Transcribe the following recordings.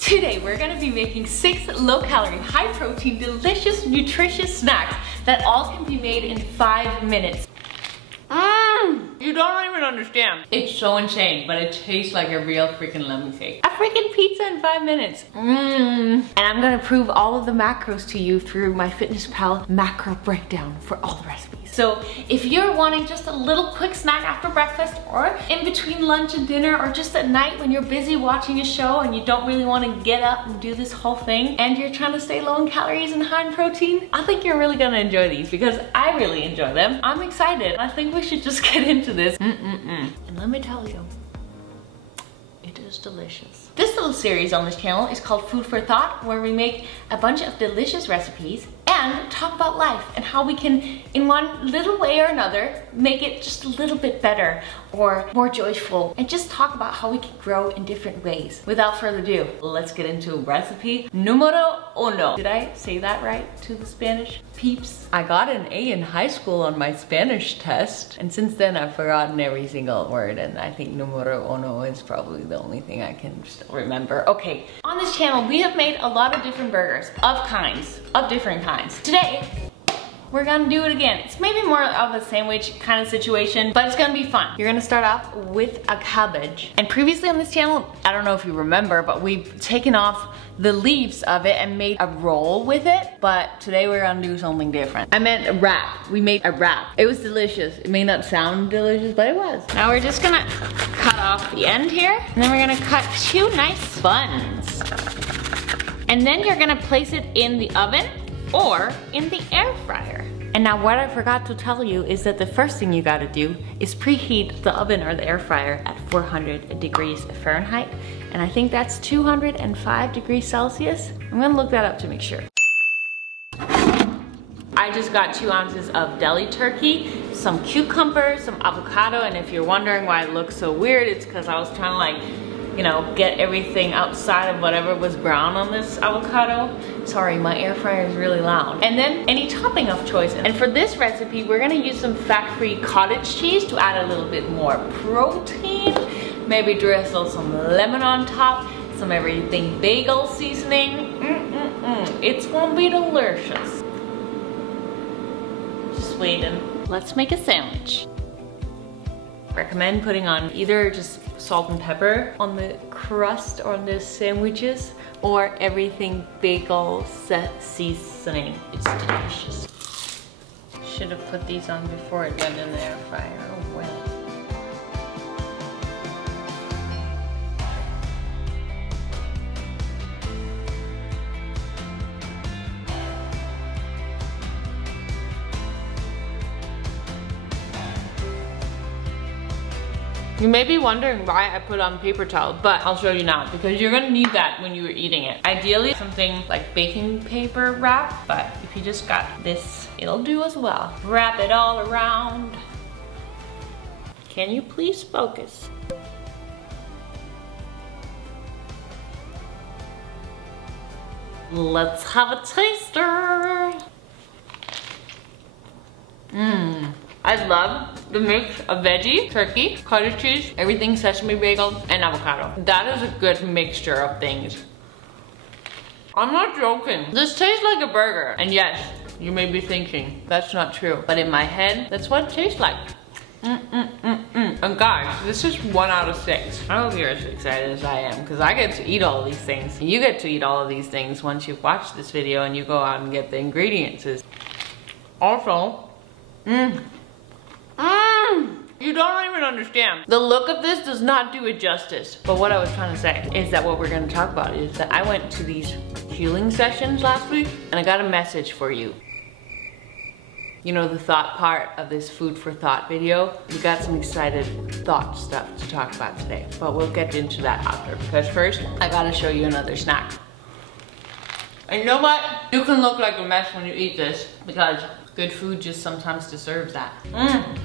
Today we're gonna be making 6 low-calorie, high-protein, delicious, nutritious snacks that all can be made in 5 minutes. You don't even understand. It's so insane, but it tastes like a real freaking lemon cake. A freaking pizza in 5 minutes. And I'm gonna prove all of the macros to you through my FitnessPal macro breakdown for all the recipes. So if you're wanting just a little quick snack after breakfast or in between lunch and dinner or just at night when you're busy watching a show and you don't really want to get up and do this whole thing and you're trying to stay low in calories and high in protein, I think you're really gonna enjoy these because I really enjoy them. I'm excited. I think we should just get into this. And let me tell you, it is delicious. This little series on this channel is called Food for Thought, where we make a bunch of delicious recipes and talk about life and how we can, in one little way or another, make it just a little bit better or more joyful, and just talk about how we can grow in different ways. Without further ado, let's get into recipe numero uno. Did I say that right to the Spanish peeps? I got an A in high school on my Spanish test, and since then I've forgotten every single word, and I think numero uno is probably the only thing I can still remember. Okay, on this channel we have made a lot of different burgers of different kinds. Today, we're gonna do it again. It's maybe more of a sandwich kind of situation, but it's gonna be fun. You're gonna start off with a cabbage. And previously on this channel, I don't know if you remember, but we've taken off the leaves of it and made a roll with it. But today we're gonna do something different. I meant a wrap. We made a wrap. It was delicious. It may not sound delicious, but it was. Now we're just gonna cut off the end here, and then we're gonna cut 2 nice buns. And then you're gonna place it in the oven or in the air fryer. And now what I forgot to tell you is that the first thing you gotta do is preheat the oven or the air fryer at 400 degrees Fahrenheit. And I think that's 205 degrees Celsius. I'm gonna look that up to make sure. I just got 2 ounces of deli turkey, some cucumbers, some avocado, and if you're wondering why it looks so weird, it's because I was trying to like, you know, get everything outside of whatever was brown on this avocado. Sorry, my air fryer is really loud. And then any topping of choice. And for this recipe, we're gonna use some fat-free cottage cheese to add a little bit more protein. Maybe drizzle some lemon on top, some everything bagel seasoning. It's gonna be delicious. Just waiting. Let's make a sandwich. Recommend putting on either just salt and pepper on the crust or on the sandwiches, or everything bagel seasoning. It's delicious. Should have put these on before it went in the air fryer. Oh well. You may be wondering why I put on paper towel, but I'll show you now because you're gonna need that when you're eating it. Ideally, something like baking paper wrap, but if you just got this, it'll do as well. Wrap it all around. Can you please focus? Let's have a taster. I love the mix of veggie, turkey, cottage cheese, everything sesame bagel, and avocado. That is a good mixture of things. I'm not joking. This tastes like a burger. And yes, you may be thinking, that's not true. But in my head, that's what it tastes like. And guys, this is 1 out of 6. I hope you're as excited as I am because I get to eat all of these things. You get to eat all of these things once you've watched this video and you go out and get the ingredients. Also, you don't even understand. The look of this does not do it justice. But what I was trying to say is that what we're gonna talk about is that I went to these healing sessions last week and I got a message for you. You know, the thought part of this food for thought video. We got some excited thought stuff to talk about today, but we'll get into that after because first I gotta show you another snack. And you know what? You can look like a mess when you eat this because good food just sometimes deserves that.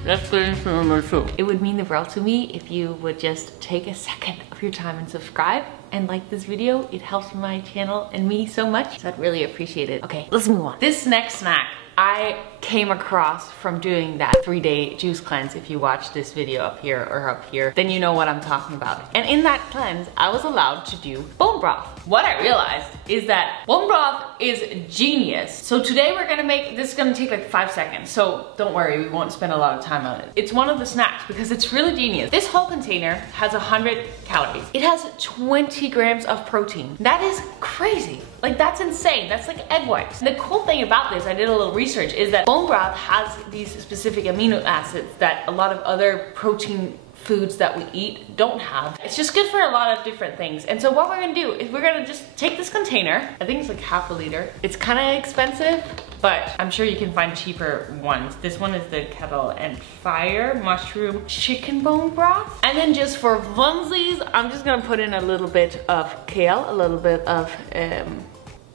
Let's get into number 2. It would mean the world to me if you would just take a second of your time and subscribe and like this video. It helps my channel and me so much, so I'd really appreciate it. Okay, let's move on. This next snack I came across from doing that 3-day juice cleanse. If you watch this video up here or up here, then you know what I'm talking about. And in that cleanse, I was allowed to do bone broth. What I realized is that bone broth is genius. So today we're gonna make, this is gonna take like 5 seconds. So don't worry, we won't spend a lot of time on it. It's one of the snacks because it's really genius. This whole container has 100 calories. It has 20 grams of protein. That is crazy. Like that's insane. That's like egg whites. The cool thing about this, I did a little research, is that bone broth has these specific amino acids that a lot of other protein foods that we eat don't have. It's just good for a lot of different things. And so what we're gonna do is we're gonna just take this container. I think it's like half a liter. It's kind of expensive, but I'm sure you can find cheaper ones. This one is the Kettle and Fire mushroom chicken bone broth. And then just for funsies, I'm just gonna put in a little bit of kale, a little bit of,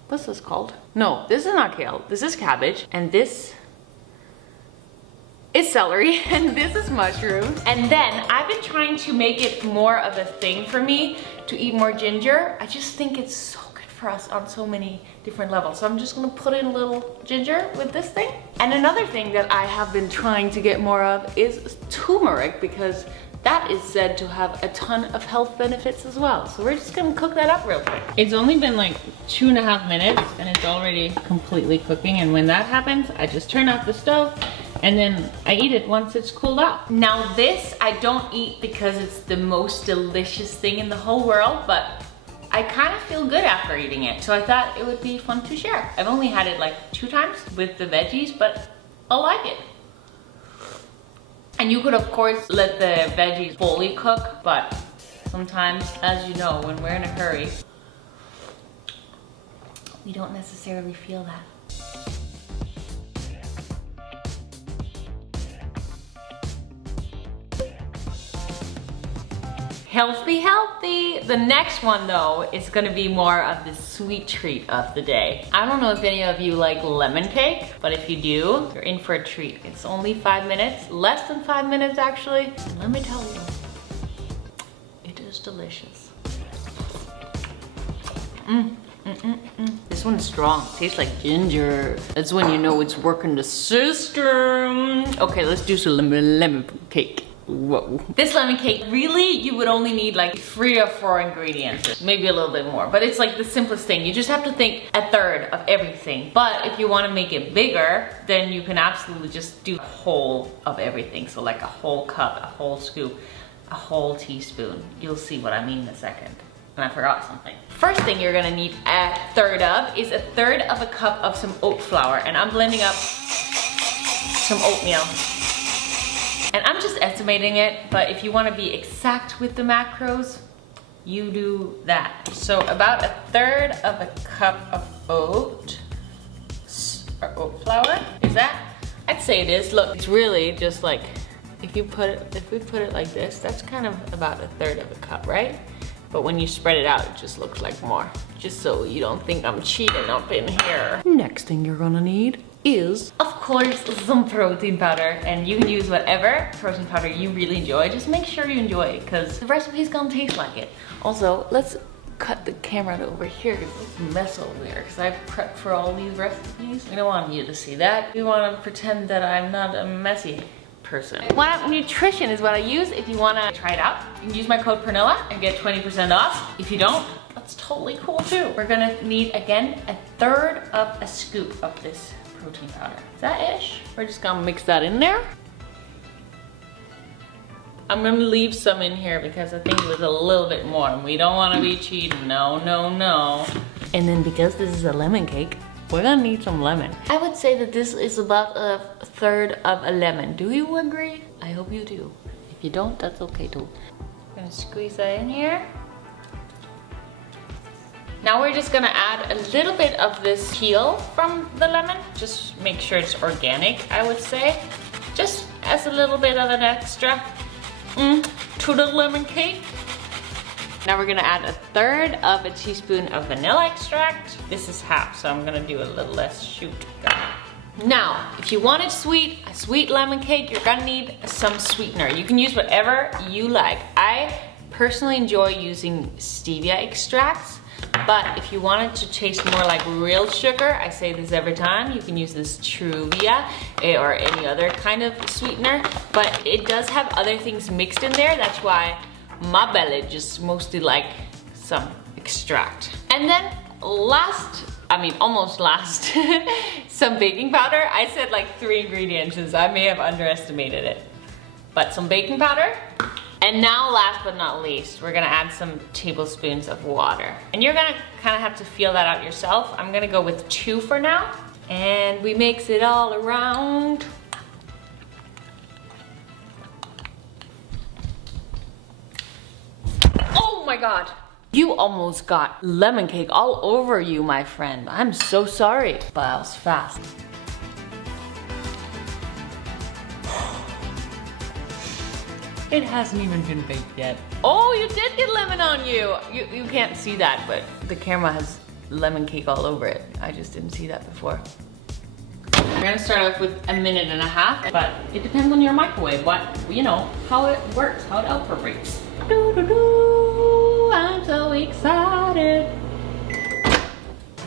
what's this called? No, this is not kale. This is cabbage. And this is celery, and this is mushrooms. And then I've been trying to make it more of a thing for me to eat more ginger. I just think it's so good for us on so many different levels. So I'm just gonna put in a little ginger with this thing. And another thing that I have been trying to get more of is turmeric, because that is said to have a ton of health benefits as well. So we're just gonna cook that up real quick. It's only been like 2.5 minutes and it's already completely cooking. And when that happens, I just turn off the stove and then I eat it once it's cooled off. Now this I don't eat because it's the most delicious thing in the whole world, but I kind of feel good after eating it. So I thought it would be fun to share. I've only had it like 2 times with the veggies, but I like it. And you could of course let the veggies fully cook, but sometimes, as you know, when we're in a hurry, we don't necessarily feel that. Healthy, healthy. The next one though is gonna be more of the sweet treat of the day. I don't know if any of you like lemon cake, but if you do, you're in for a treat. It's only 5 minutes, less than 5 minutes actually. And let me tell you, it is delicious. This one's strong, tastes like ginger. That's when you know it's working the system. Okay, let's do some lemon cake. Whoa. This lemon cake, really, you would only need like 3 or 4 ingredients, maybe a little bit more, but it's like the simplest thing. You just have to think 1/3 of everything. But if you want to make it bigger, then you can absolutely just do a whole of everything. So like a whole cup, a whole scoop, a whole teaspoon. You'll see what I mean in a second. And I forgot something. First thing you're gonna need 1/3 of is 1/3 of a cup of some oat flour. And I'm blending up some oatmeal. And I'm just estimating it, but if you want to be exact with the macros, you do that. So about 1/3 of a cup of oat flour. Is that? I'd say it is. Look, it's really just like, if we put it like this, that's kind of about 1/3 of a cup, right? But when you spread it out, it just looks like more. Just so you don't think I'm cheating up in here. Next thing you're gonna need is, of course, some protein powder. And you can use whatever protein powder you really enjoy. Just make sure you enjoy it, because the recipe's gonna taste like it. Also, let's cut the camera over here. It's a mess over there, because I've prepped for all these recipes. We don't want you to see that. We want to pretend that I'm not a messy person. Nutrition is what I use. If you want to try it out, you can use my code Pernilla and get 20% off. If you don't, that's totally cool too. We're gonna need, again, 1/3 of a scoop of this protein powder. Is that ish? We're just gonna mix that in there. I'm gonna leave some in here because I think it was a little bit more, and we don't wanna be cheating, no, no, no. And then because this is a lemon cake, we're gonna need some lemon. I would say that this is about 1/3 of a lemon. Do you agree? I hope you do. If you don't, that's okay too. I'm gonna squeeze that in here. Now we're just gonna add a little bit of this peel from the lemon. Just make sure it's organic, I would say. Just as a little bit of an extra to the lemon cake. Now we're gonna add 1/3 of a teaspoon of vanilla extract. This is half, so I'm gonna do a little less. Shoot. Now, if you want it sweet, a sweet lemon cake, you're gonna need some sweetener. You can use whatever you like. I personally enjoy using stevia extracts. But if you want it to taste more like real sugar, I say this every time, you can use this Truvia or any other kind of sweetener, but it does have other things mixed in there. That's why my belly just mostly like some extract. And then almost last, some baking powder. I said like 3 ingredients, I may have underestimated it. But some baking powder. And now last but not least, we're gonna add some tablespoons of water. And you're gonna kind of have to feel that out yourself. I'm gonna go with 2 for now. And we mix it all around. Oh my God. You almost got lemon cake all over you, my friend. I'm so sorry, but I was fast. It hasn't even been baked yet. Oh, you did get lemon on you. You can't see that, but the camera has lemon cake all over it. I just didn't see that before. We're gonna start off with 1.5 minutes, but it depends on your microwave, you know, how it works, how it operates. I'm so excited.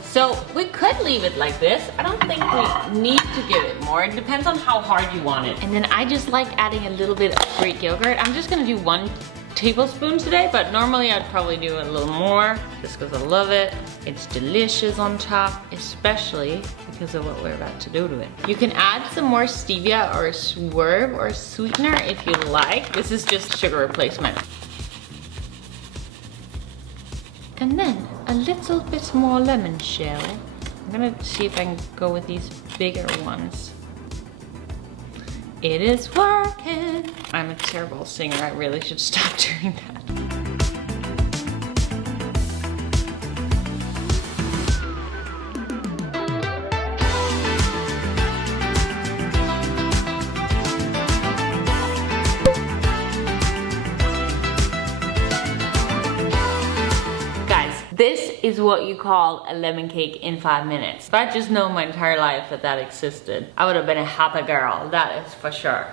So we could leave it like this. I don't think we need to give it more. It depends on how hard you want it. And then I just like adding a little bit of Greek yogurt. I'm just gonna do 1 tablespoon today, but normally I'd probably do a little more just because I love it. It's delicious on top, especially because of what we're about to do to it. You can add some more stevia or swerve or sweetener if you like. This is just sugar replacement. And then a little bit more lemon shell. I'm gonna see if I can go with these bigger ones. It is working. I'm a terrible singer. I really should stop doing that. This is what you call a lemon cake in 5 minutes. If I just known my entire life that that existed, I would have been a happy girl, that is for sure.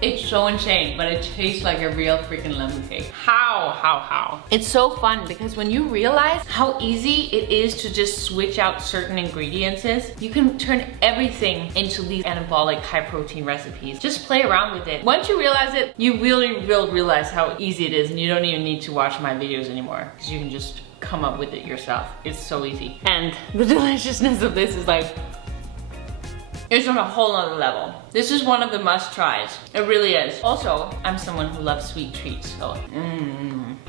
It's so insane, but it tastes like a real freaking lemon cake. How? It's so fun because when you realize how easy it is to just switch out certain ingredients, you can turn everything into these anabolic high protein recipes. Just play around with it. Once you realize it, you really will realize how easy it is, and you don't even need to watch my videos anymore because you can just come up with it yourself. It's so easy. And the deliciousness of this is like, it's on a whole nother level. This is one of the must-tries. It really is. Also, I'm someone who loves sweet treats, so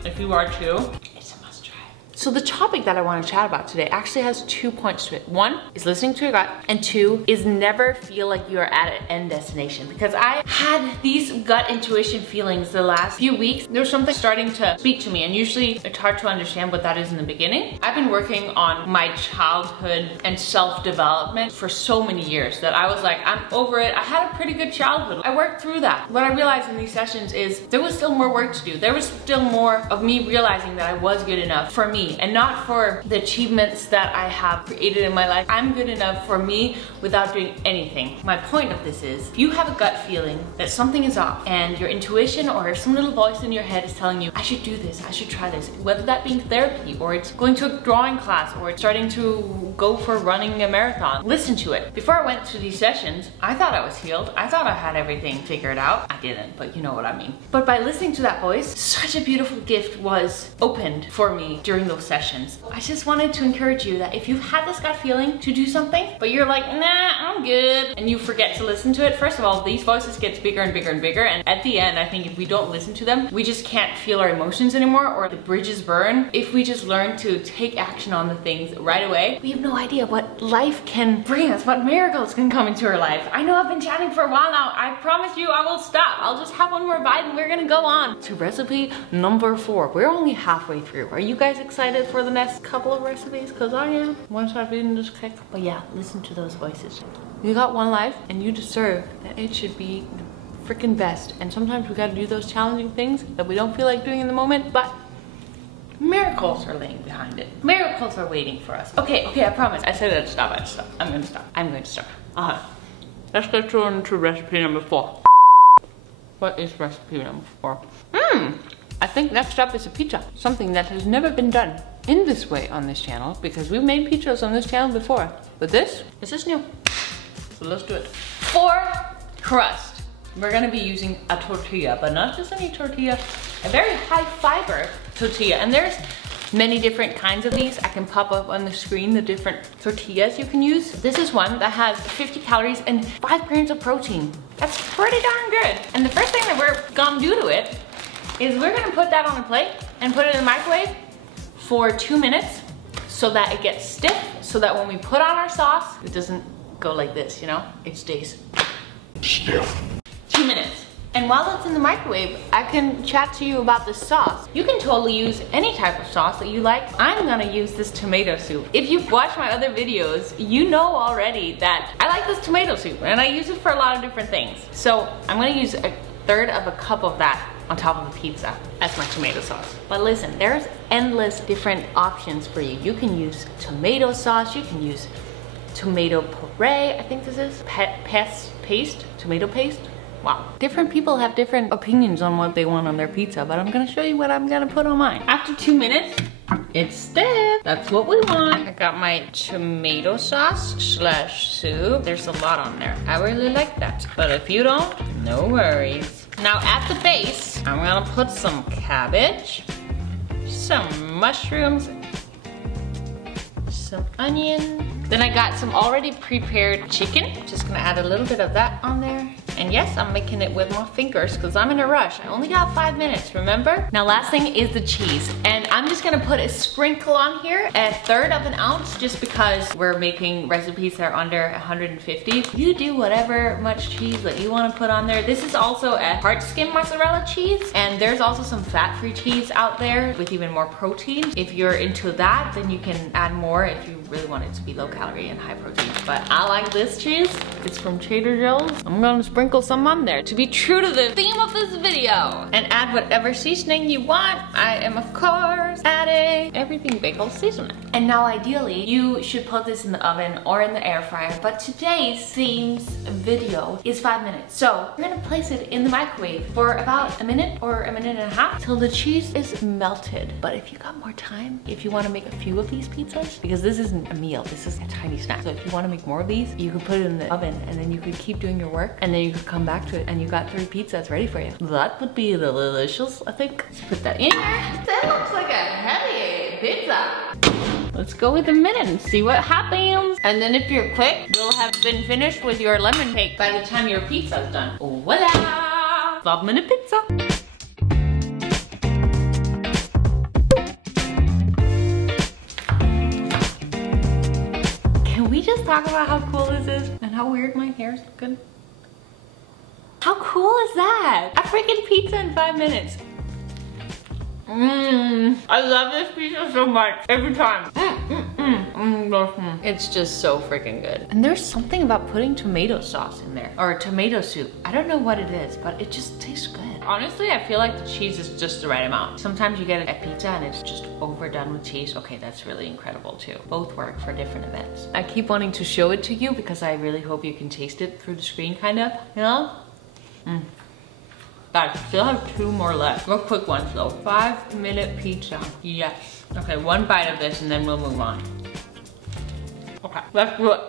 if you are too, it's a must-try. So the topic that I want to chat about today actually has 2 points to it. 1 is listening to your gut, and 2 is never feel like you're at an end destination. Because I had these gut intuition feelings the last few weeks. There's something starting to speak to me, and usually it's hard to understand what that is in the beginning. I've been working on my childhood and self-development for so many years that I was like, I'm over it. I had a pretty good childhood. I worked through that. What I realized in these sessions is there was still more work to do. There was still more of me realizing that I was good enough for me and not for the achievements that I have created in my life. I'm good enough for me without doing anything. My point of this is, you have a gut feeling that something is off and your intuition or some little voice in your head is telling you, I should do this, I should try this. Whether that being therapy or it's going to a drawing class or it's starting to go for running a marathon. Listen to it. Before I went to these sessions, I thought I was healed. I thought I had everything figured out. I didn't, but you know what I mean. But by listening to that voice, such a beautiful gift was opened for me during those sessions. I just wanted to encourage you that if you've had this gut feeling to do something, but you're like, nah, I'm good, and you forget to listen to it, first of all, these voices get bigger and bigger and bigger, and at the end, I think if we don't listen to them, we just can't feel our emotions anymore, or the bridges burn. If we just learn to take action on the things right away, we have no idea what life can bring us, what miracles can come into our life. I know I've been chatting for a while now. I promise you I will stop. I'll just have one more bite and we're gonna go on to recipe number 4. We're only halfway through. Are you guys excited for the next couple of recipes? Because I am. Once I've eaten this cake. But yeah, listen to those voices. You got one life and you deserve that it should be the freaking best. And sometimes we gotta do those challenging things that we don't feel like doing in the moment, but miracles are laying behind it. Miracles are waiting for us. Okay, I promise. I said I'd stop, I'm gonna stop. I'm going to stop. Let's go into recipe number 4. What is recipe number 4? I think next up is a pizza. Something that has never been done in this way on this channel, because we've made pizzas on this channel before. But this is new. So let's do it. For crust, we're gonna be using a tortilla, but not just any tortilla, a very high fiber tortilla. And there's many different kinds of these. I can pop up on the screen the different tortillas you can use. This is one that has 50 calories and 5 grams of protein. That's pretty darn good. And the first thing that we're gonna do to it is we're gonna put that on a plate and put it in the microwave for 2 minutes so that it gets stiff, so that when we put on our sauce, it doesn't go like this, you know? It stays stiff. 2 minutes. And while it's in the microwave, I can chat to you about the sauce. You can totally use any type of sauce that you like. I'm gonna use this tomato soup. If you've watched my other videos, you know already that I like this tomato soup and I use it for a lot of different things. So I'm gonna use 1/3 of a cup of that on top of the pizza as my tomato sauce. But listen, there's endless different options for you. You can use tomato sauce, you can use tomato puree, I think this is, tomato paste. Wow. Different people have different opinions on what they want on their pizza, but I'm gonna show you what I'm gonna put on mine. After 2 minutes, it's stiff. That's what we want. I got my tomato sauce / soup. There's a lot on there. I really like that. But if you don't, no worries. Now at the base, I'm gonna put some cabbage, some mushrooms, some onion. Then I got some already prepared chicken. Just gonna add a little bit of that on there. And yes, I'm making it with my fingers because I'm in a rush. I only got 5 minutes, remember? Now last thing is the cheese. And I'm just gonna put a sprinkle on here, 1/3 of an ounce, just because we're making recipes that are under 150. You do whatever much cheese that you wanna put on there. This is also a hard skim mozzarella cheese. And there's also some fat-free cheese out there with even more protein. If you're into that, then you can add more if you really want it to be low calorie and high protein. But I like this cheese. It's from Trader Joe's. I'm gonna sprinkle some on there to be true to the theme of this video. And add whatever seasoning you want. I am, of course, adding everything bagel seasoning. And now ideally, you should put this in the oven or in the air fryer. But today's theme's video is 5 minutes. So we're gonna place it in the microwave for about 1 minute or 1.5 minutes till the cheese is melted. But if you got more time, if you wanna make a few of these pizzas, because this isn't a meal, this is a tiny snack. So if you wanna make more of these, you can put it in the oven and then you could keep doing your work and then you could come back to it and you got 3 pizzas ready for you. That would be delicious, I think. Let's put that in here. That looks like a heavy pizza. Let's go with 1 minute and see what happens. And then if you're quick, you'll have been finished with your lemon cake by the time your pizza's done. Voila! 5-minute pizza. Can we just talk about how cool this is and how weird my hair's looking? How cool is that? A freaking pizza in 5 minutes. I love this pizza so much. Every time. It's just so freaking good. And there's something about putting tomato sauce in there. Or tomato soup. I don't know what it is, but it just tastes good. Honestly, I feel like the cheese is just the right amount. Sometimes you get a pizza and it's just overdone with cheese. Okay, that's really incredible too. Both work for different events. I keep wanting to show it to you because I really hope you can taste it through the screen kind of, you know? Guys, still have 2 more left. Real quick ones though. 5-minute pizza. Yes. Okay, 1 bite of this and then we'll move on. Okay, let's do it.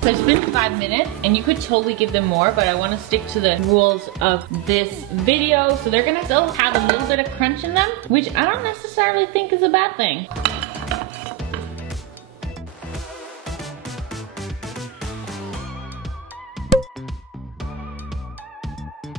So it's been 5 minutes and you could totally give them more, but I want to stick to the rules of this video. So they're gonna still have a little bit of crunch in them, which I don't necessarily think is a bad thing.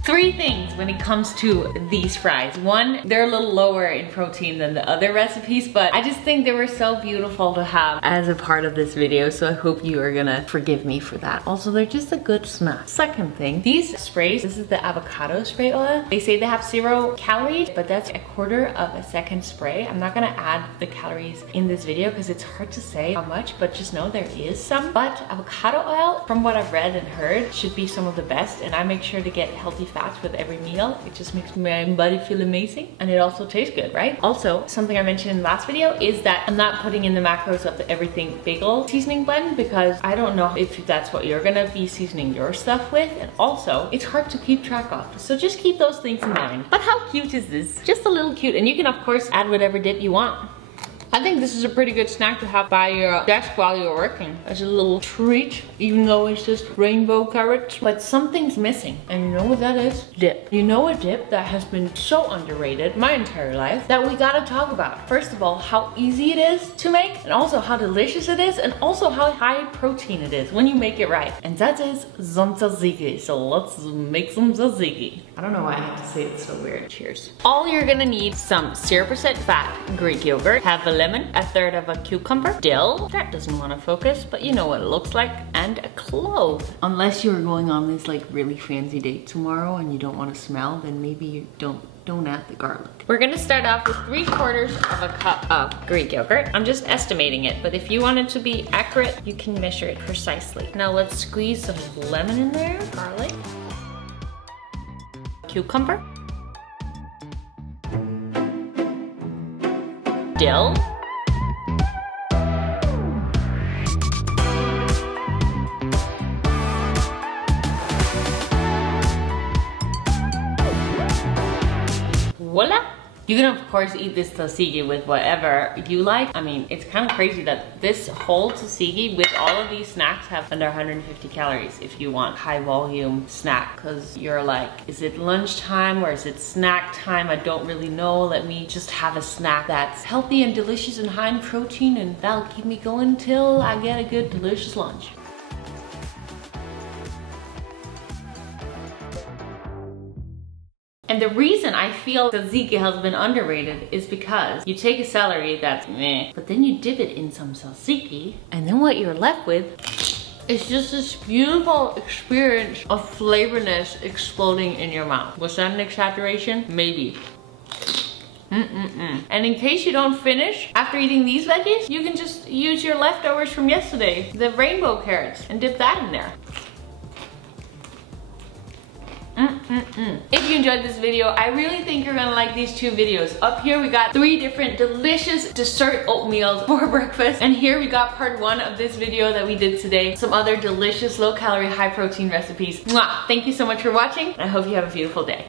Three things when it comes to these fries. One, they're a little lower in protein than the other recipes, but I just think they were so beautiful to have as a part of this video, so I hope you are gonna forgive me for that. Also, they're just a good snack. Second thing, these sprays, this is the avocado spray oil. They say they have 0 calories, but that's 1/4 of a second spray. I'm not gonna add the calories in this video because it's hard to say how much, but just know there is some. But avocado oil, from what I've read and heard, should be some of the best, and I make sure to get healthy fats with every meal. It just makes my body feel amazing, and it also tastes good, right? Also, something I mentioned in the last video is that I'm not putting in the macros of the everything bagel seasoning blend because I don't know if that's what you're gonna be seasoning your stuff with, and also it's hard to keep track of, so just keep those things in mind. But how cute is this? Just a little cute, and you can of course add whatever dip you want. I think this is a pretty good snack to have by your desk while you're working as a little treat, even though it's just rainbow carrots. But something's missing, and you know what that is? Dip. You know a dip that has been so underrated my entire life that we gotta talk about. First of all, how easy it is to make, and also how delicious it is, and also how high protein it is when you make it right. And that is some tzatziki. So let's make some tzatziki. I don't know why I have to say it so weird. Cheers. All you're gonna need: some 0% fat Greek yogurt, have a lemon, 1/3 of a cucumber, dill, that doesn't want to focus, but you know what it looks like, and a clove. Unless you're going on this like really fancy date tomorrow and you don't want to smell, then maybe you don't add the garlic. We're gonna start off with 3/4 of a cup of Greek yogurt. I'm just estimating it, but if you want it to be accurate, you can measure it precisely. Now let's squeeze some lemon in there, garlic, cucumber, dill, voila! You can of course eat this tzatziki with whatever you like. I mean, it's kind of crazy that this whole tzatziki with all of these snacks have under 150 calories if you want high volume snack, because you're like, is it lunchtime or is it snack time? I don't really know. Let me just have a snack that's healthy and delicious and high in protein, and that'll keep me going till I get a good delicious lunch. And the reason I feel tzatziki has been underrated is because you take a celery that's meh, but then you dip it in some tzatziki, and then what you're left with is just this beautiful experience of flavorness exploding in your mouth. Was that an exaggeration? Maybe. And in case you don't finish after eating these veggies, you can just use your leftovers from yesterday, the rainbow carrots, and dip that in there. If you enjoyed this video, I really think you're gonna like these 2 videos. Up here we got 3 different delicious dessert oatmeals for breakfast, and here we got part 1 of this video that we did today, some other delicious low calorie high protein recipes. Mwah! Thank you so much for watching, and I hope you have a beautiful day.